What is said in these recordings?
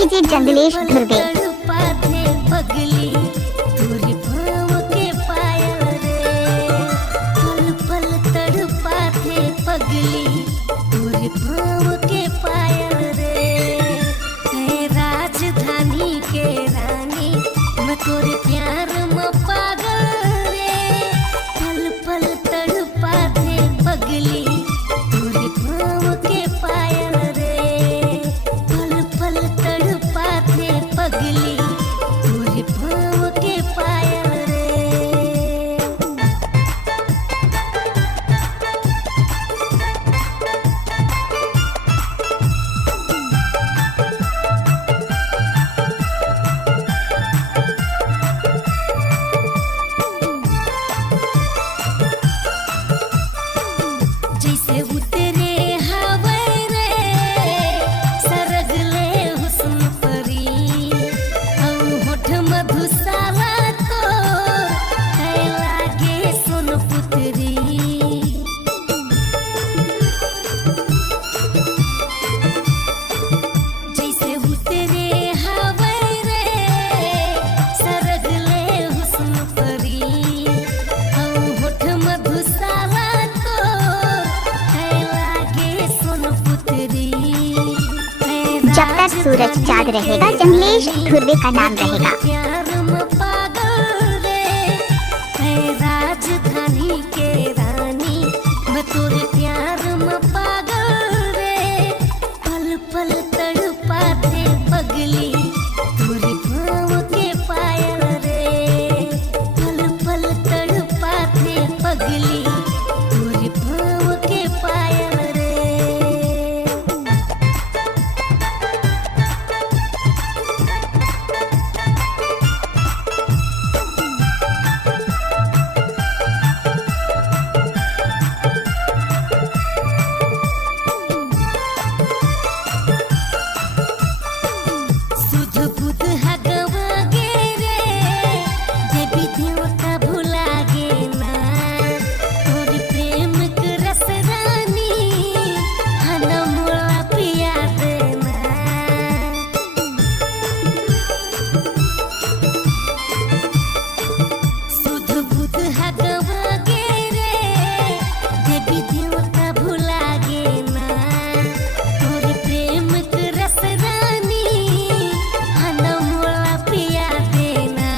DJ जंगलेश Dhurve. राजधानी के रानी मैं तोरे प्यार में पागल रे, पल पल तड़पा थे पगली तोरे पाँव के पायल रे, पल पल तड़पा थे पगली तोरे पाँव के पायल रे। जैसे उतरे हवाई रे सरग ले हुस्न परी, हम होठ मधुशाला तो है लागे सोन पुतरी। जैसे उतरे हवाई रे सरग ले हुस्न परी, हम होठ मधुशाला जब तक सूरज चाँद रहेगा जंगलेश धुर्वे का नाम रहेगा। प्यार में पागल रे, राजधानी के रानी मैं तोरे प्यार में पागल रे, पल पल तड़पा थे पगली तोरे पाँव के पायल रे, पल पल तड़पा थे पगली तोरे पाँव के पायल रे। सुध बुध हगवा गे रे, देवी देवता भुला गे ना, तोर प्रेम के रस रानी हनमोला पिया देना। सुध बुध हगवा गे रे, देवी देवता भुला गे ना, तोर प्रेम के रस रानी हनमोला पिया देना।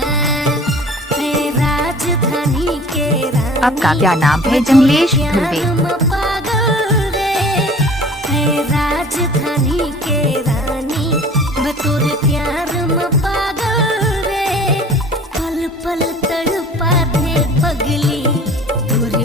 राजधानी के रानी आपका क्या नाम है जंगलेश धुर्वे? प्यार में पागल रे, राजधानी के रानी मैं तोरे प्यार में पागल रे, पल पल तड़पा थे पगली तोरे